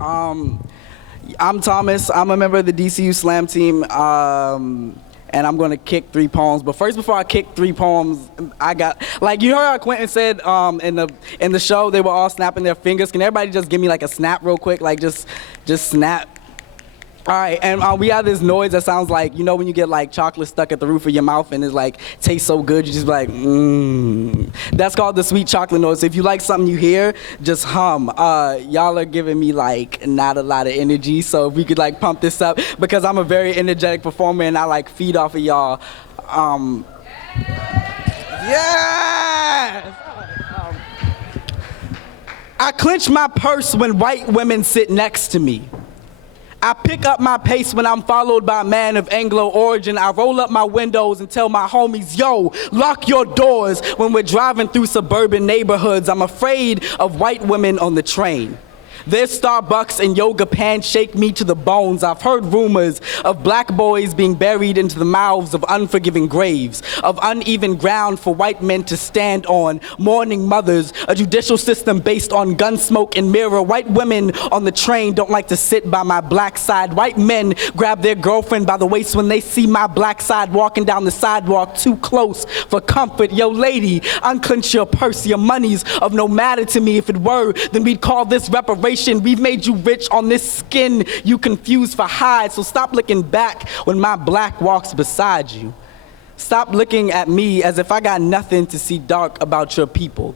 Um, I'm Thomas. I'm a member of the DCU Slam team, and I'm going to kick 3 poems. But first, before I kick 3 poems, I got, like, you heard how Quentin said in the show they were all snapping their fingers. Can everybody just give me like a snap real quick? Like just snap. All right, and we have this noise that sounds like, you know, when you get like chocolate stuck at the roof of your mouth and it's like tastes so good, you just be like, mmm. That's called the sweet chocolate noise. So if you like something you hear, just hum. Y'all are giving me like not a lot of energy, so if we could like pump this up, because I'm a very energetic performer and I like feed off of y'all. Yeah! I clench my purse when white women sit next to me. I pick up my pace when I'm followed by a man of Anglo origin. I roll up my windows and tell my homies, yo, lock your doors when we're driving through suburban neighborhoods. I'm afraid of white women on the train. Their Starbucks and yoga pants shake me to the bones. I've heard rumors of black boys being buried into the mouths of unforgiving graves, of uneven ground for white men to stand on, mourning mothers, a judicial system based on gun smoke and mirror. White women on the train don't like to sit by my black side. White men grab their girlfriend by the waist when they see my black side walking down the sidewalk too close for comfort. Yo, lady, unclench your purse. Your money's of no matter to me. If it were, then we'd call this reparation. We've made you rich on this skin you confuse for hide. So stop looking back when my black walks beside you. Stop looking at me as if I got nothing to see dark about your people.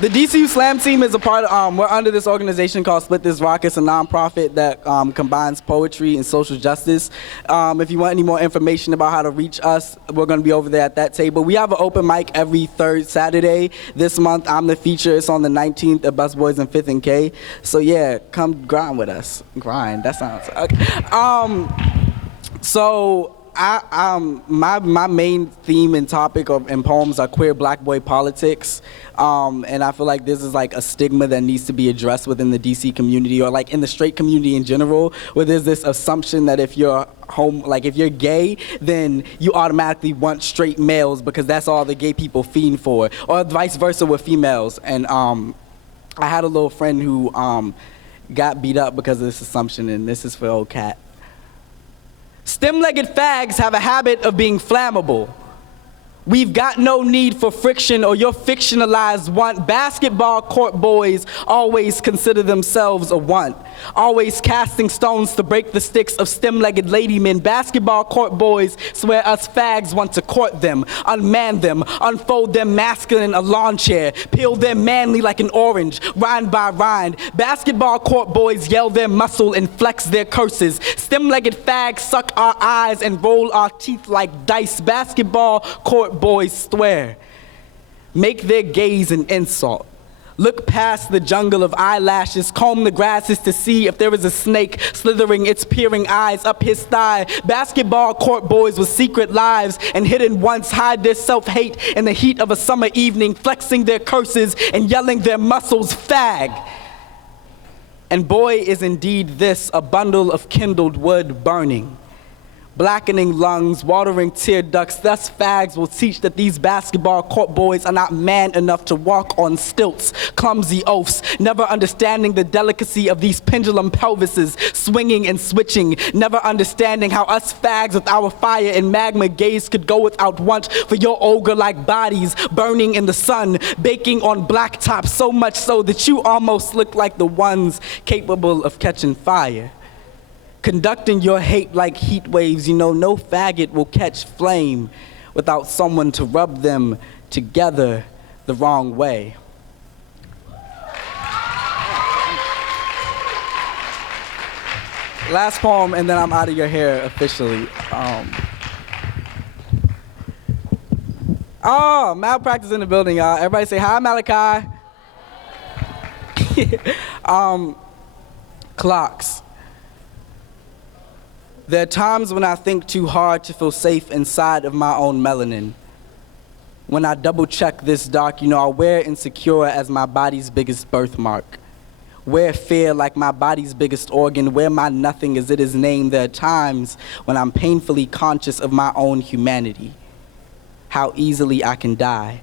The DCU Slam team is a part of, we're under this organization called Split This Rock. It's a nonprofit that combines poetry and social justice. If you want any more information about how to reach us, we're going to be over there at that table. We have an open mic every third Saturday. This month, I'm the feature. It's on the 19th at Busboys and 5th and K. So yeah, come grind with us. Grind, that sounds, okay. My main theme and topic in poems are queer black boy politics, and I feel like this is like a stigma that needs to be addressed within the DC community, or like in the straight community in general, where there's this assumption that if you're if you're gay, then you automatically want straight males because that's all the gay people fiend for, or vice versa with females. And I had a little friend who got beat up because of this assumption, and this is for old cat. Stem-legged fags have a habit of being flammable. We've got no need for friction or your fictionalized want. Basketball court boys always consider themselves a want, always casting stones to break the sticks of stem-legged lady men. Basketball court boys swear us fags want to court them, unman them, unfold them masculine in a lawn chair, peel them manly like an orange, rind by rind. Basketball court boys yell their muscle and flex their curses. Stem-legged fags suck our eyes and roll our teeth like dice. Basketball court boys swear, make their gaze an insult. Look past the jungle of eyelashes, comb the grasses to see if there is a snake slithering its peering eyes up his thigh. Basketball court boys with secret lives and hidden wants hide their self-hate in the heat of a summer evening, flexing their curses and yelling their muscles fag. And boy is indeed this, a bundle of kindled wood burning, blackening lungs, watering tear ducts. Thus fags will teach that these basketball court boys are not man enough to walk on stilts, clumsy oafs, never understanding the delicacy of these pendulum pelvises, swinging and switching, never understanding how us fags with our fire and magma gaze could go without want for your ogre-like bodies burning in the sun, baking on blacktops, so much so that you almost look like the ones capable of catching fire. Conducting your hate like heat waves, you know, no faggot will catch flame without someone to rub them together the wrong way. Last poem, and then I'm out of your hair officially. Malpractice in the building, y'all. Everybody say hi, Malachi. Clocks. There are times when I think too hard to feel safe inside of my own melanin. When I double check this dark, you know, I wear insecure as my body's biggest birthmark. Wear fear like my body's biggest organ. Wear my nothing as it is named. There are times when I'm painfully conscious of my own humanity. How easily I can die.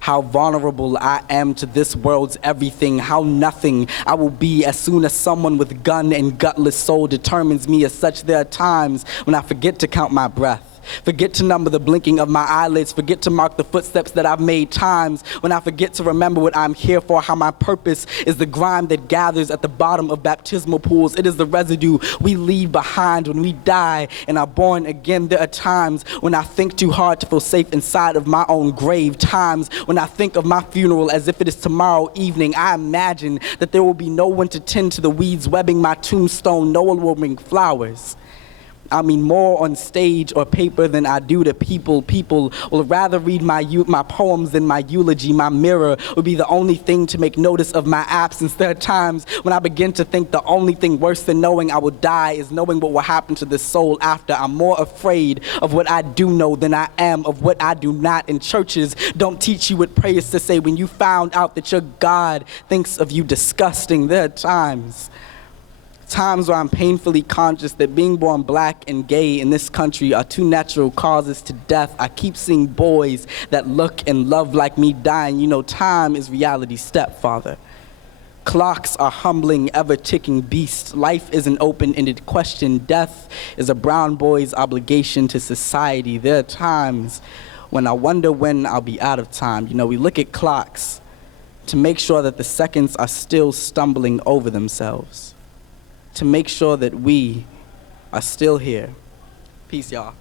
How vulnerable I am to this world's everything, how nothing I will be as soon as someone with gun and gutless soul determines me as such. There are times when I forget to count my breath, forget to number the blinking of my eyelids, forget to mark the footsteps that I've made, times when I forget to remember what I'm here for, how my purpose is the grime that gathers at the bottom of baptismal pools. It is the residue we leave behind when we die and are born again. There are times when I think too hard to feel safe inside of my own grave, times when I think of my funeral as if it is tomorrow evening. I imagine that there will be no one to tend to the weeds webbing my tombstone, no one will bring flowers. I mean more on stage or paper than I do to people. People will rather read my poems than my eulogy. My mirror will be the only thing to make notice of my absence. There are times when I begin to think the only thing worse than knowing I will die is knowing what will happen to the soul after. I'm more afraid of what I do know than I am of what I do not. And churches don't teach you what prayers to say when you found out that your God thinks of you disgusting. There are times where I'm painfully conscious that being born black and gay in this country are two natural causes to death. I keep seeing boys that look and love like me dying. You know, time is reality's stepfather. Clocks are humbling, ever-ticking beasts. Life is an open-ended question. Death is a brown boy's obligation to society. There are times when I wonder when I'll be out of time. You know, we look at clocks to make sure that the seconds are still stumbling over themselves, to make sure that we are still here. Peace, y'all.